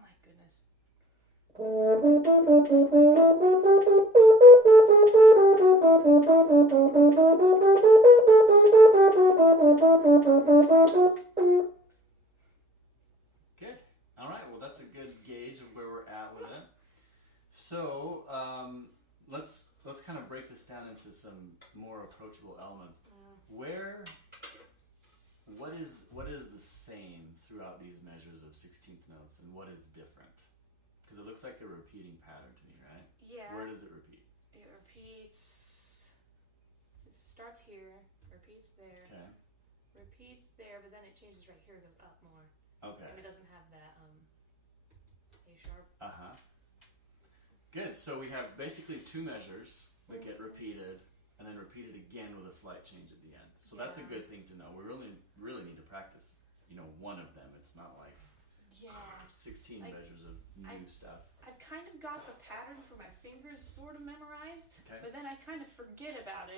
my goodness. Good. All right. Well, that's a good gauge of where we're at with it. So let's kind of break this down into some more approachable elements. What is the same throughout these measures of 16th notes, and what is different? Because it looks like a repeating pattern to me, right? Yeah. Where does it repeat? It repeats. It starts here, repeats there. Okay. Repeats there, but then it changes right here. It goes up more. Okay. If it doesn't have that A sharp. Good. So we have basically two measures that get repeated, and then repeated again with a slight change at the end. So that's a good thing to know. We really need to practice, one of them. It's not like 16 measures of new stuff. I've kind of got the pattern for my fingers sort of memorized, okay. But then I kind of forget about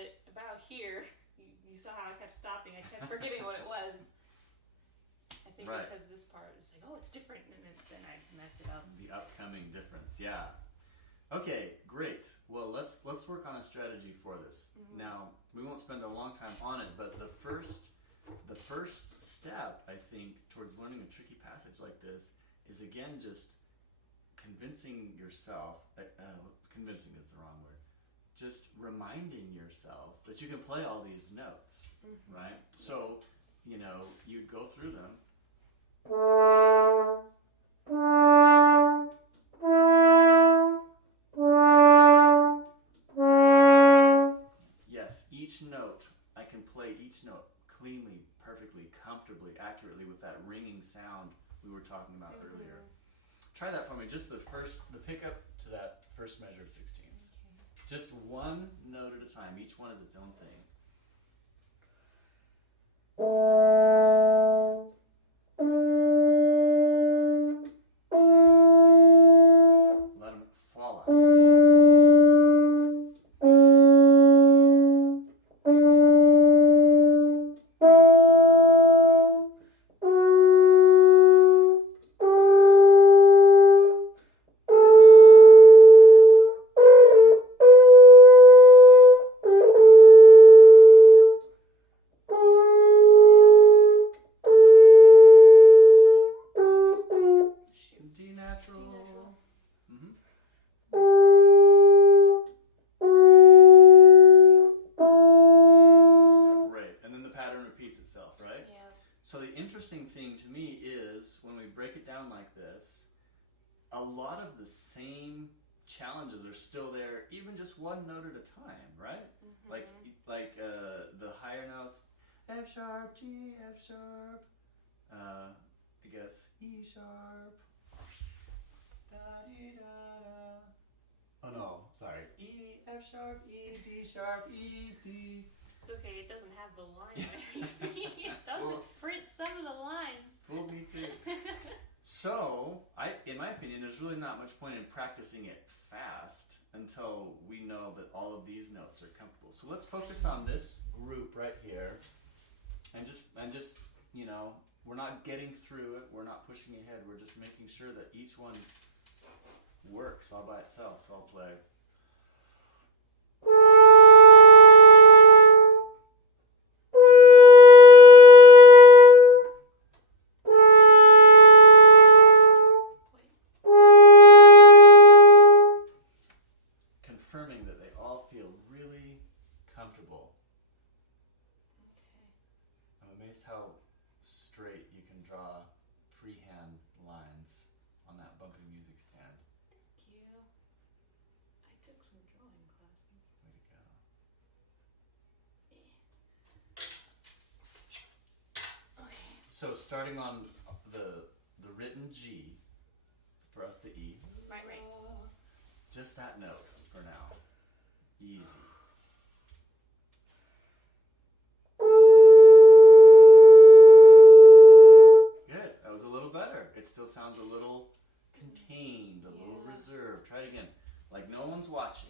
here. You saw how I kept stopping. I kept forgetting what it was. I think because this part is like, oh, it's different, and then I mess it up. The upcoming difference, yeah. Okay, great. Well, let's work on a strategy for this. Mm-hmm. Now, we won't spend a long time on it, but the first step, I think, towards learning a tricky passage like this is, again, just convincing yourself, convincing is the wrong word, just reminding yourself that you can play all these notes, right? So, you'd go through them. Yes, each note, I can play each note cleanly, perfectly, comfortably, accurately with that ringing sound we were talking about earlier. Try that for me, just the pickup to that first measure of 16ths. Okay. Just one note at a time, each one is its own thing. Let them fall out. So the interesting thing to me is when we break it down like this, a lot of the same challenges are still there, even just one note at a time, right? Like the higher notes, F sharp, G, F sharp, I guess E sharp, da dee da da. Oh no, sorry. E, F sharp, E, D sharp, E, D. Okay, it doesn't have the line there. You see, it doesn't print some of the lines. Fooled me too. So, in my opinion, there's really not much point in practicing it fast until we know that all of these notes are comfortable. So let's focus on this group right here, and just we're not getting through it. We're not pushing ahead. We're just making sure that each one works all by itself. So I'll play. Confirming that they all feel really comfortable. Okay. I'm amazed how straight you can draw freehand lines on that bumpy music stand. Thank you. I took some drawing classes. Way to go. Okay. So starting on the written G, for us the E. Right. Just that note for now. Easy. Good. That was a little better. better. It still sounds a little contained, a little reserved. Try it again. Like no one's watching.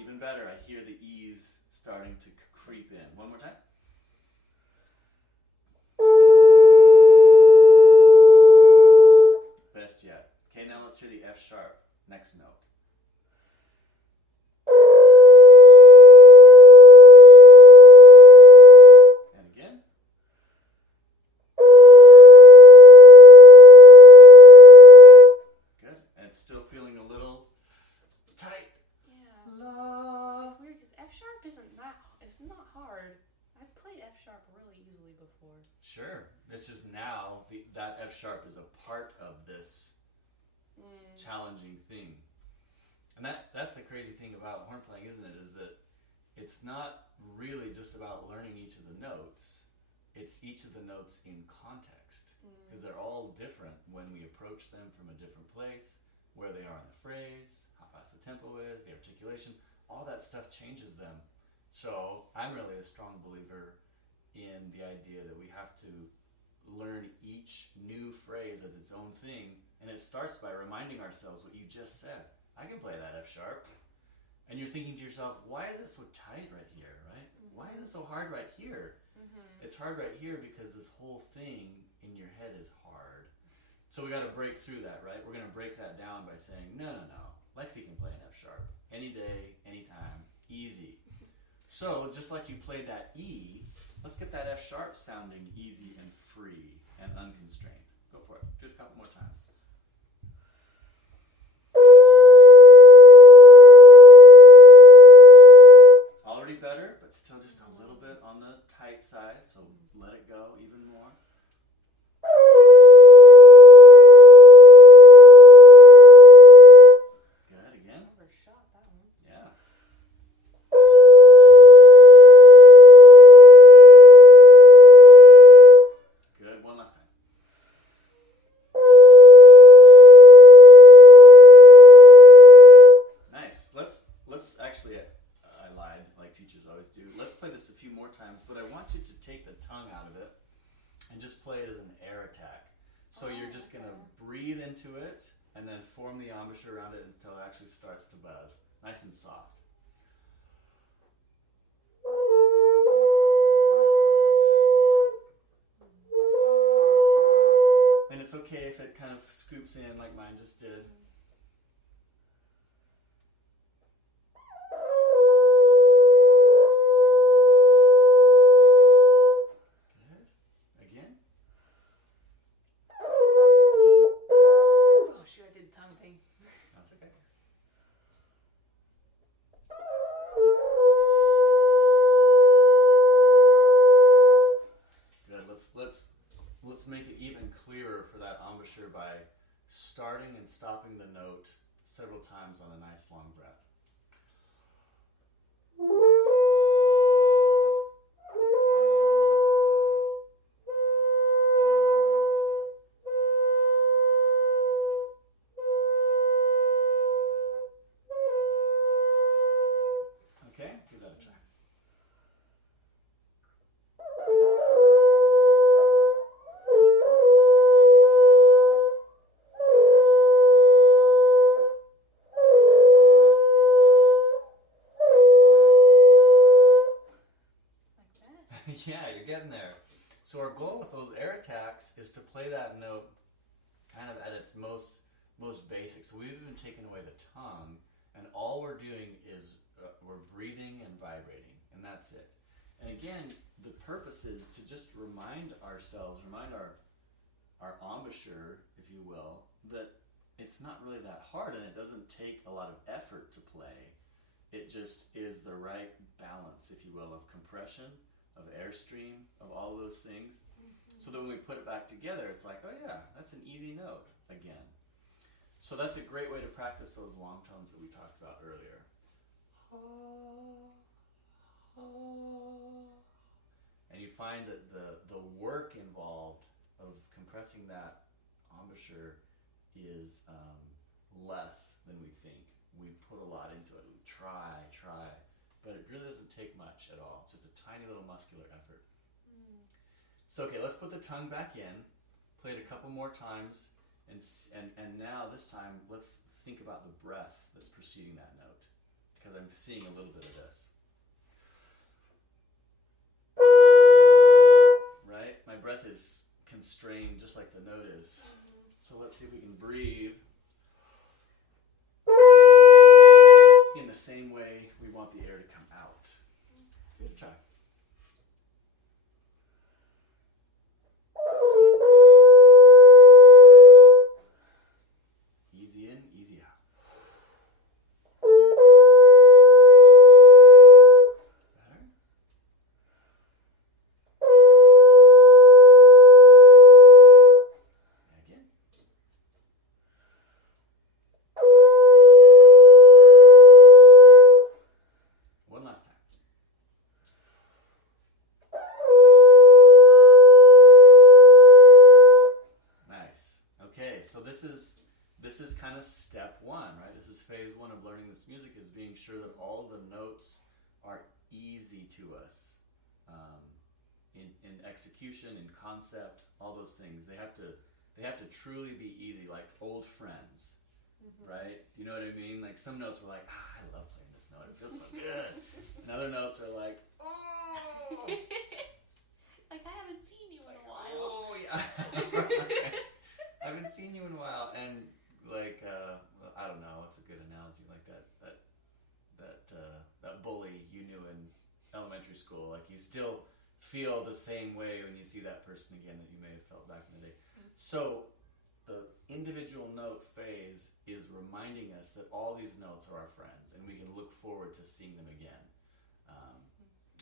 Even better, I hear the E's starting to creep in. One more time. Best yet. Okay, now let's hear the F sharp. Next note. And again. Good. And it's still feeling a little tight. Yeah. La. It's weird because F sharp it's not hard. I've played F sharp really easily before. Sure. It's just now that F sharp is a part of this challenging thing. And that's the crazy thing about horn playing, isn't it? Is that it's not really just about learning each of the notes. It's each of the notes in context. Because they're all different when we approach them from a different place, where they are in the phrase, how fast the tempo is, the articulation, all that stuff changes them. So I'm really a strong believer in the idea that we have to learn each new phrase as its own thing, and it starts by reminding ourselves what you just said. I can play that F sharp. And you're thinking to yourself, why is it so tight right here, right? Why is it so hard right here? It's hard right here because this whole thing in your head is hard. So we got to break through that, right? We're going to break that down by saying, no. Lexi can play an F sharp any day, anytime, easy. So just like you played that E, let's get that F sharp sounding easy and free and unconstrained. Go for it. Do it a couple more times. Already better, but still just a little bit on the tight side, so let it go even more. Good, again. Overshot that one. Yeah. Good, one last time. Nice. Let's actually, I lied, like teachers always do. Let's play this a few more times, but I want you to take the tongue out of it and just play it as an air attack. So you're just going to breathe into it and then form the embouchure around it until it actually starts to buzz. Nice and soft. And it's okay if it kind of scoops in like mine just did. Good. Again. Oh shoot, I did the tongue thing. That's okay. Good. Let's make it even clearer for that embouchure by starting and stopping the note several times on a nice long breath. Okay, give that a try. Yeah, you're getting there. So our goal with those air attacks is to play that note kind of at its most basic. So we've even taken away the tongue, and all we're doing is we're breathing and vibrating, and that's it. And again, the purpose is to just remind ourselves, remind our embouchure, if you will, that it's not really that hard, and it doesn't take a lot of effort to play. It just is the right balance, if you will, of compression, of airstream, of all those things. So that when we put it back together, it's like, oh yeah, that's an easy note again. So that's a great way to practice those long tones that we talked about earlier. And you find that the work involved of compressing that embouchure is less than we think. We put a lot into it. We try, but it really doesn't take much at all. It's just a tiny little muscular effort. So okay, let's put the tongue back in, play it a couple more times, and now this time let's think about the breath that's preceding that note, because I'm seeing a little bit of this. Right? My breath is constrained just like the note is. So let's see if we can breathe in the same way we want the air to come out. Good try. Easy in, easy out. Better? Again. One last time. Nice. Okay, so this is kind of step one, right? This is phase one of learning this music, is being sure that all the notes are easy to us. In execution, in concept, all those things. They have to truly be easy, like old friends, right? You know what I mean? Like some notes are like, I love playing this note. It feels so good. And other notes are like, oh. Like, I haven't seen you in a while. Oh, yeah. I haven't seen you in a while. And like, I don't know, what's a good analogy like that bully you knew in elementary school. Like you still feel the same way when you see that person again that you may have felt back in the day. So the individual note phase is reminding us that all these notes are our friends and we can look forward to seeing them again.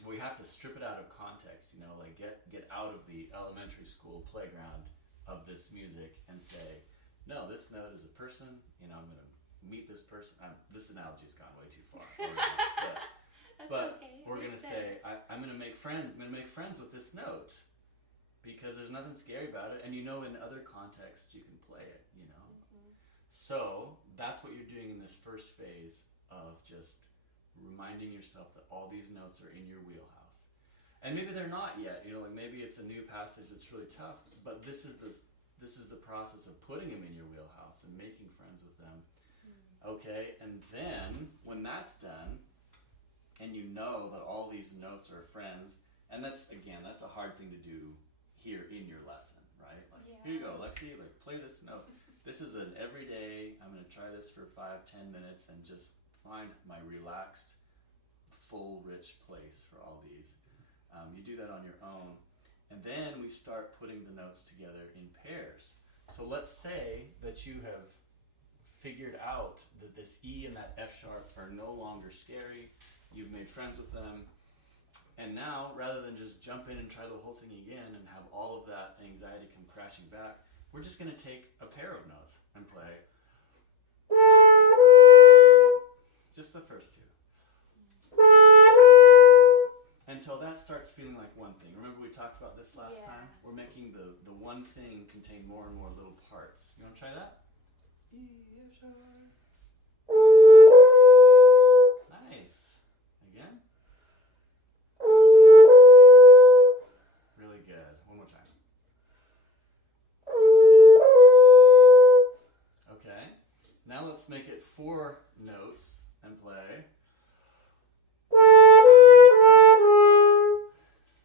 We have to strip it out of context, you know, like get out of the elementary school playground of this music and say, no, this note is a person, you know, I'm going to meet this person. This analogy's gone way too far. But okay. We're going to say, I'm going to make friends. I'm going to make friends with this note because there's nothing scary about it. And you know, in other contexts, you can play it, you know. So that's what you're doing in this first phase of just reminding yourself that all these notes are in your wheelhouse. And maybe they're not yet, you know, like maybe it's a new passage that's really tough, but this is the process of putting them in your wheelhouse and making friends with them. Okay, and then when that's done, and you know that all these notes are friends, and that's a hard thing to do here in your lesson, right? Like, here you go, Lexi, like play this note. This is an everyday, I'm going to try this for 5-10 minutes and just find my relaxed, full, rich place for all these. You do that on your own. And then we start putting the notes together in pairs. So let's say that you have figured out that this E and that F sharp are no longer scary. You've made friends with them. And now, rather than just jump in and try the whole thing again and have all of that anxiety come crashing back, we're just going to take a pair of notes and play just the first two. Until that starts feeling like one thing. Remember we talked about this last time? We're making the one thing contain more and more little parts. You want to try that? Nice. Again? Really good. One more time. Okay. Now let's make it 4 notes and play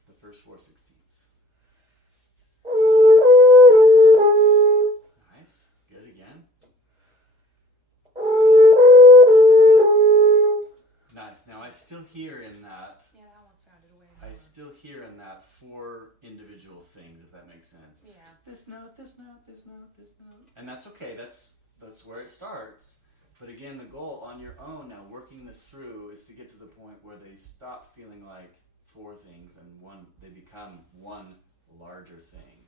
the first 4/16. Nice. Good again. Nice. Now I still hear in that. Yeah, that one sounded way more. I still hear in that 4 individual things, if that makes sense. Yeah. This note, this note, this note, this note. And that's okay. That's where it starts. But again, the goal on your own now, working this through, is to get to the point where they stop feeling like 4 things and they become one larger thing.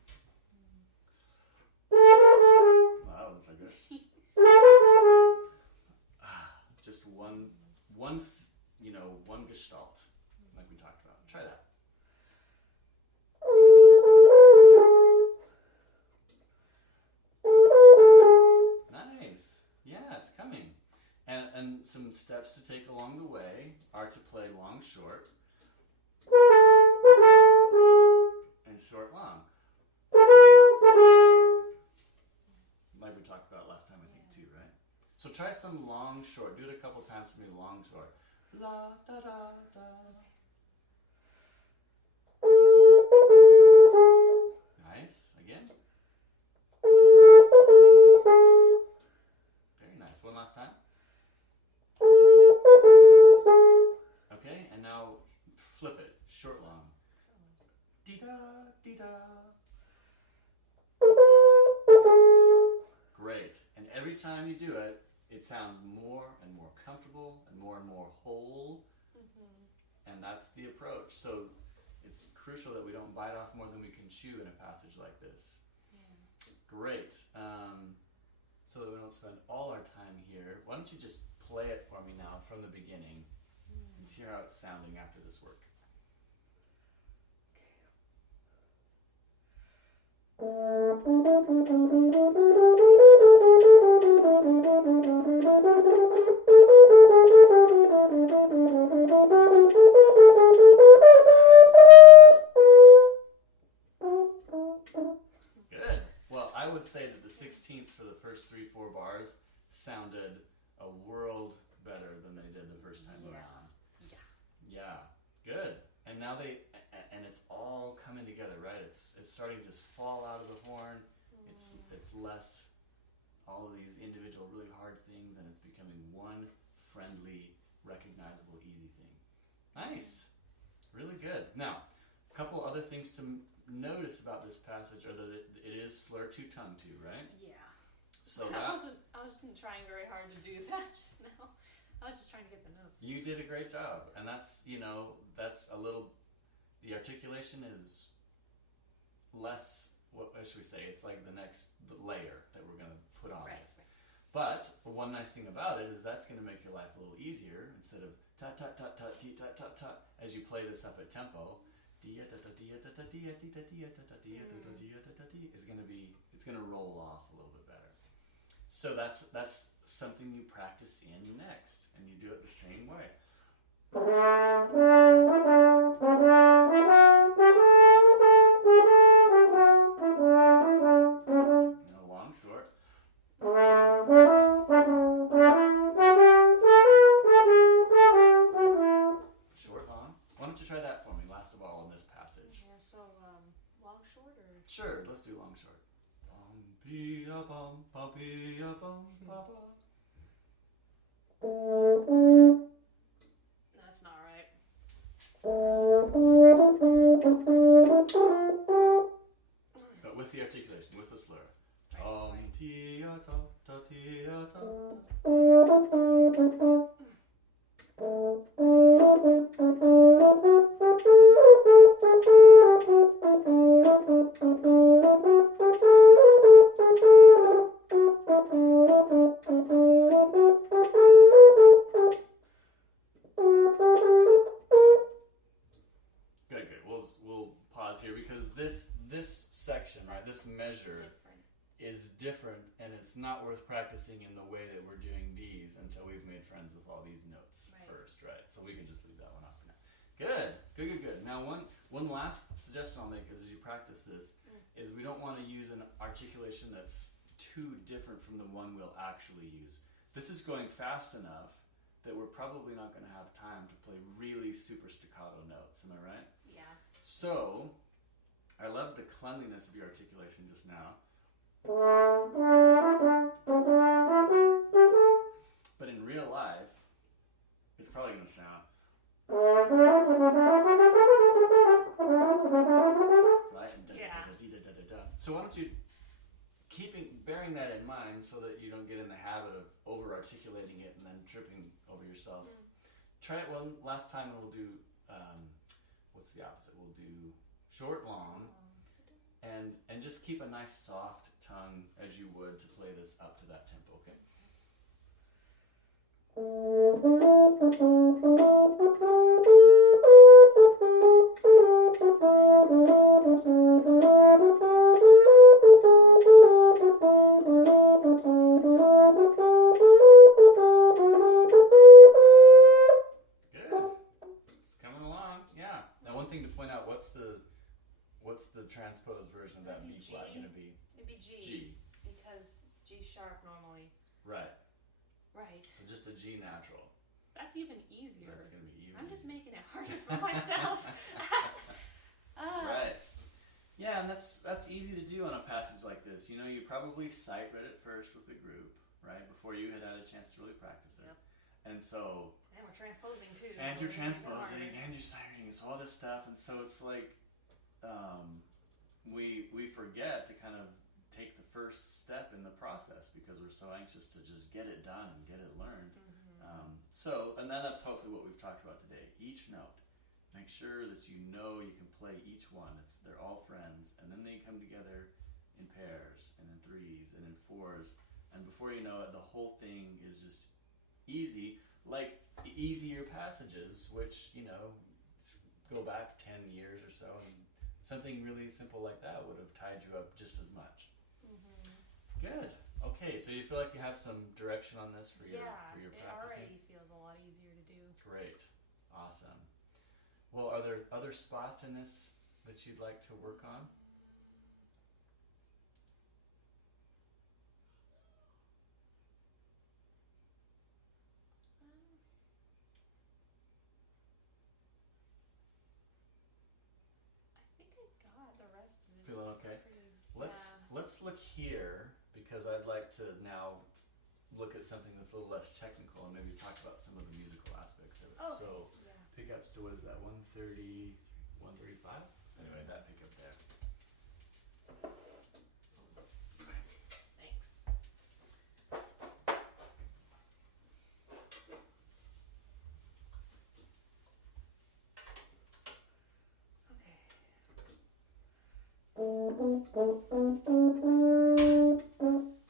Well, that wasn't so good. Just one gestalt, like we talked about. Try that. Nice. Yeah, it's coming. And some steps to take along the way are to play long, short. So try some long, short. Do it a couple times for me, long, short. La da da da. Nice. Again. Very nice. One last time. Okay, and now flip it. Short, long. Dee-da, dee-da. Great. And every time you do it, it sounds more and more comfortable and more whole. And that's the approach. So it's crucial that we don't bite off more than we can chew in a passage like this. Yeah. Great. So that we don't spend all our time here, why don't you just play it for me now from the beginning and hear how it's sounding after this work. Good. Well, I would say that the 16ths for the first 3-4 bars sounded a world better than they did the first time around. Yeah. Good. And now and it's all coming together, right? It's starting to just fall out of the horn. It's less all of these individual really hard things, and it's becoming one friendly, recognizable, easy thing. Nice. Really good. Now, a couple other things to notice about this passage are that it is slur to tongue to, right? Yeah. So I wasn't trying very hard to do that just now. I was just trying to get the notes. You did a great job, and that's a little. The articulation is less. What should we say? It's like the next layer that we're going to put on it. Right. But one nice thing about it is that's going to make your life a little easier. Instead of ta ta ta ta ti ta ta ta as you play this up at tempo, dia ta ta dia ta ta dia ti ta dia ta ta dia ta ta dia ta ta dia is going to be. It's going to roll off a little bit better. So that's something you practice in next, and you do it the same way. Now long, short. Short, long. Why don't you try that for me, last of all, in this passage? Yeah, so long, short, or? Sure, let's do long, short. Bum, pee-a, bum, ba-pee-a, bum, ba-ba. That's not right. But with the articulation, with the slur. Right. Tia, ta, ta, tia, ta. Good. We'll pause here because this section, right, this measure Different. is different, and it's not worth practicing in the way that we're doing these until we've made friends with all these notes first, right? So we can just leave that one off for now. Good. Now one last suggestion I'll make is as you practice this is we don't want to use an articulation that's too different from the one we'll actually use. This is going fast enough that we're probably not going to have time to play really super staccato notes. Am I right? Yeah. So, I love the cleanliness of your articulation just now. But in real life, it's probably going to sound. Right? So why don't you bearing that in mind so that you don't get in the habit of over-articulating it and then tripping over yourself. Try it one last time and we'll do, what's the opposite? We'll do short, long, and just keep a nice soft tongue as you would to play this up to that tempo, okay? Transposed version of that B flat going to be? It'd be G. G. Because G sharp normally. Right. Right. So just a G natural. That's even easier. That's going to be even I'm just easier. making it harder for myself. Right. Yeah, and that's easy to do on a passage like this. You know, you probably sight read it first with a group, right? Before you had a chance to really practice it. Yep. And so... And we're transposing too. And so you're it's even transposing, harder. and you're sight reading, so all this stuff, and so it's like... we forget to kind of take the first step in the process because we're so anxious to just get it done and get it learned. And then that's hopefully what we've talked about today. Each note. Make sure that you know you can play each one. They're all friends, and then they come together in pairs, and in threes, and in fours, and before you know it, the whole thing is just easy, like easier passages, which, you know, go back 10 years or so, and something really simple like that would have tied you up just as much. Good. Okay, so you feel like you have some direction on this for your practicing? It already feels a lot easier to do. Great. Awesome. Well, are there other spots in this that you'd like to work on? I think I got the rest of it. Feeling okay? Pretty, Let's look here, because I'd like to now look at something that's a little less technical and maybe talk about some of the musical aspects of it. Oh, So yeah. pickups to, what is that, 130, 135? Anyway, that pickup there. Thanks.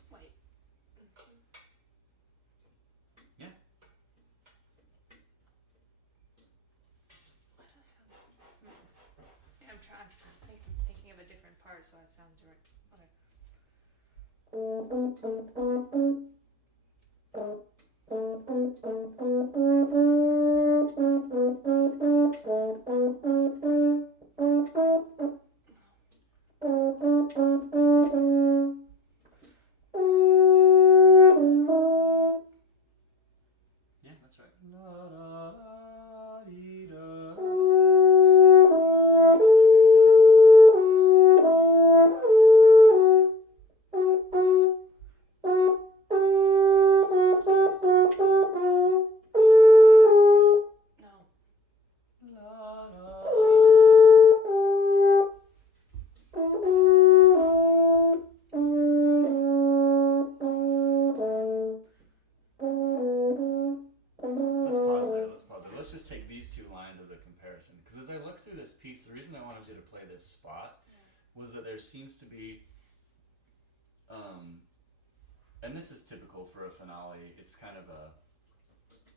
Wait. Yeah. What does sound? Yeah, I'm trying. Thinking of a different part, so it sounds right. Yeah, that's right. La, da, da, dee, da. No. La, da. Let's pause there. Let's just take these two lines as a comparison. Because as I look through this piece, the reason I wanted you to play this spot was that there seems to be, and this is typical for a finale, it's kind of a,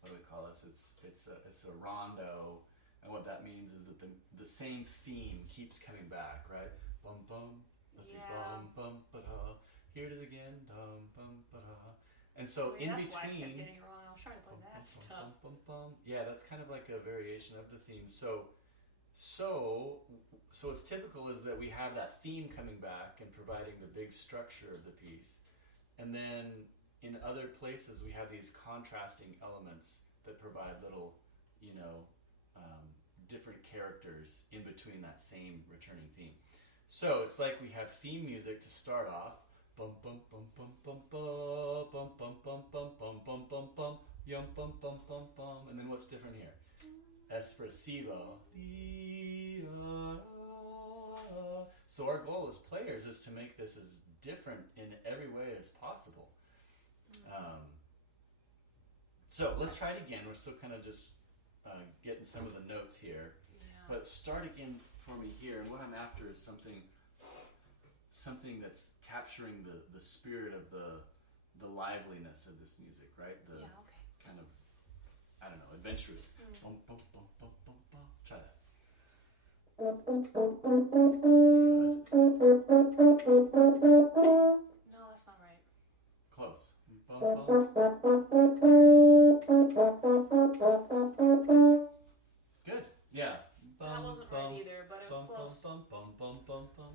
what do we call this? It's a rondo, and what that means is that the same theme keeps coming back, right? Bum bum, let's see, bum bum ba da. Here it is again, dum bum ba da. And so in that's why I kept between, getting it wrong. I was trying to play that stuff. yeah, that's kind of like a variation of the theme. So what's typical is that we have that theme coming back and providing the big structure of the piece, and then in other places we have these contrasting elements that provide little, different characters in between that same returning theme. So it's like we have theme music to start off. Bum bum bum bum bum bum bum bum bum bum bum bum bum bum yum bum bum bum bum, and then what's different here? Espressivo. So our goal as players is to make this as different in every way as possible. So let's try it again. We're still kind of just getting some of the notes here, but start again for me here. And what I'm after is something that's capturing the spirit of the liveliness of this music, right? The kind of, I don't know, adventurous. Bum, bum, bum, bum, bum, bum. Try that. No, that's not right. Close. Bum, bum. Good. Yeah. Bum, That wasn't bum, right either, but it was bum, close. bum, bum, bum, bum, bum.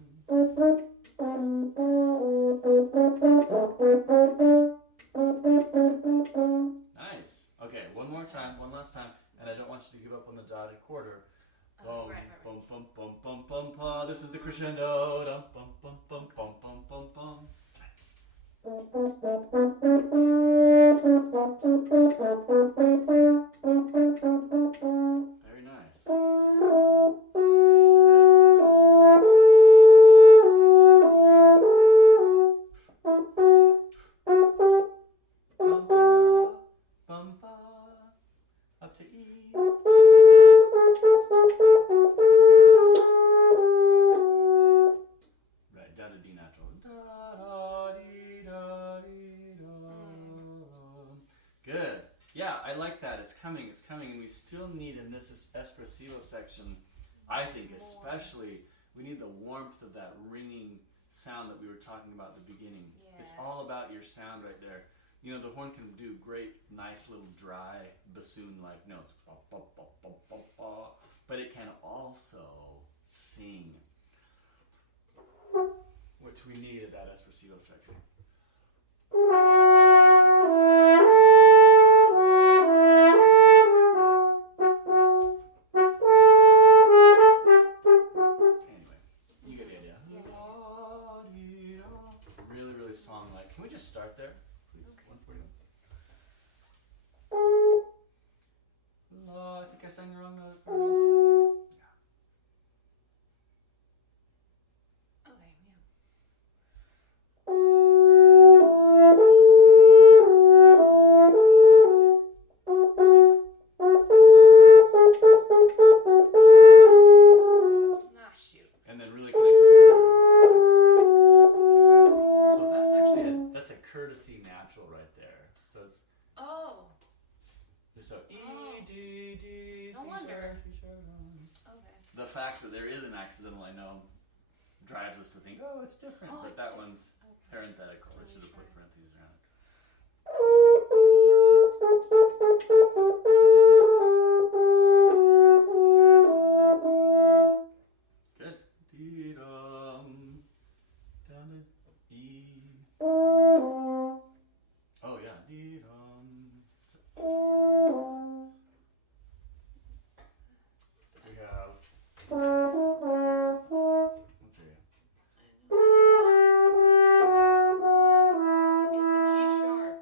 last time, and I don't want you to give up on the dotted quarter. Oh, Bum, right. bum, bum, bum, bum, bum, bum. This is the crescendo. Dum, bum, bum, bum, bum, bum, bum, bum. Very nice. Bum, ba, up to E. Right, down to D natural. Da, da, dee, da, dee, da. Good. Yeah, I like that. It's coming, and we still need in this espressivo section, I think especially, we need the warmth of that ringing sound that we were talking about at the beginning. Yeah. It's all about your sound right there. You know, the horn can do great, nice little dry bassoon-like notes, but it can also sing, which we need at that espressivo section. Anyway, you get the idea. Yeah. Really, really song-like. Can we just start there? Please, Okay. 140. La, I think I sang the wrong note. Okay, yeah. Ah, shoot. And then really connect it to so that's actually that's a courtesy natural right there. So it's Oh, so E Oh. D D No C wonder. sharp C sharp. okay. The fact that there is an accidental, I know, drives us to think, oh, it's different. Oh, but it's that different. one's Okay. parenthetical. I Let me should have put try. parentheses around it. Good. Dee dum. Down to E. Oh yeah. Dee dum. We have. Okay. It's a G sharp.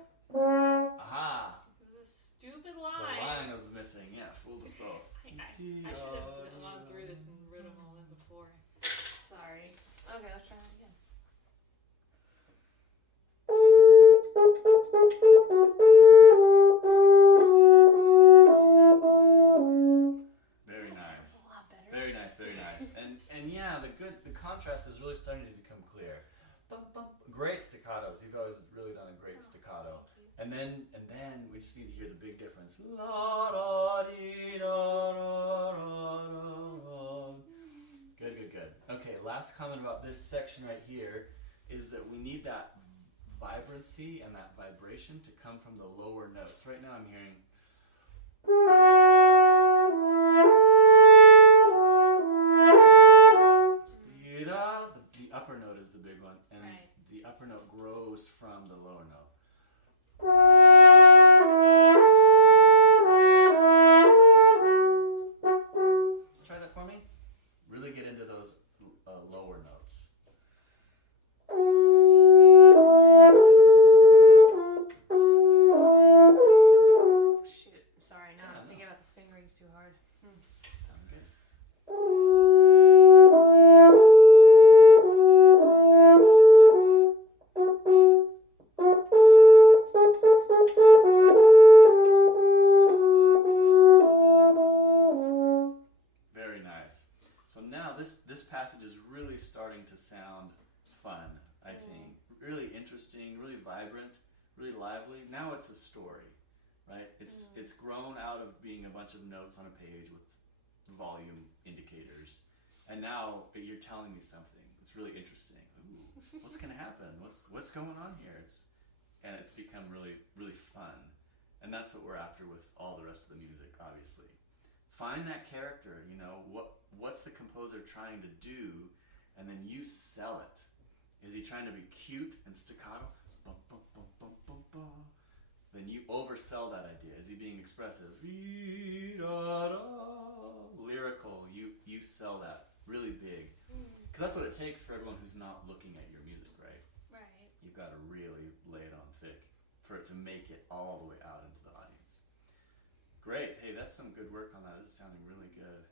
Aha. The stupid The line. line was missing. Yeah, fooled us both. I should have gone through this and wrote them all in before. Sorry. Okay, let's try that again. Very That nice. sounds a lot better. Very nice, very nice. And yeah, the contrast is really starting to become clear. Bum, bum. Great staccatos. You've always really done a great staccato. Thank you. And then we just need to hear the big difference. La da dee da da da da. Good, good, good. Okay, last comment about this section right here is that we need that vibrancy and that vibration to come from the lower notes. Right now I'm hearing the upper note is the big one, and Right. the upper note grows from the lower note. Try that for me. Really get into those lower notes. Shoot. Sorry, now Yeah, I'm no. thinking about the fingerings too hard. Sound good? Very nice. So now this passage is really starting to sound fun, I think. Really interesting, really vibrant, really lively. Now it's a story, right? It's grown out of being a bunch of notes on a page with volume indicators. And now you're telling me something. It's really interesting. Ooh, what's going to happen? What's going on here? And it's become really, really fun. And that's what we're after with all the rest of the music, obviously. Find that character, you know, what's the composer trying to do, and then you sell it. Is he trying to be cute and staccato? Bum, bum, bum, bum, bum, bum. Then you you oversell that idea. Is he being expressive? Lyrical. You sell that really big. Because that's what it takes for everyone who's not looking at your music, right? Right. You've got to really lay it on thick for it to make it all the way out into the audience. Great. Hey, that's some good work on that. This is sounding really good.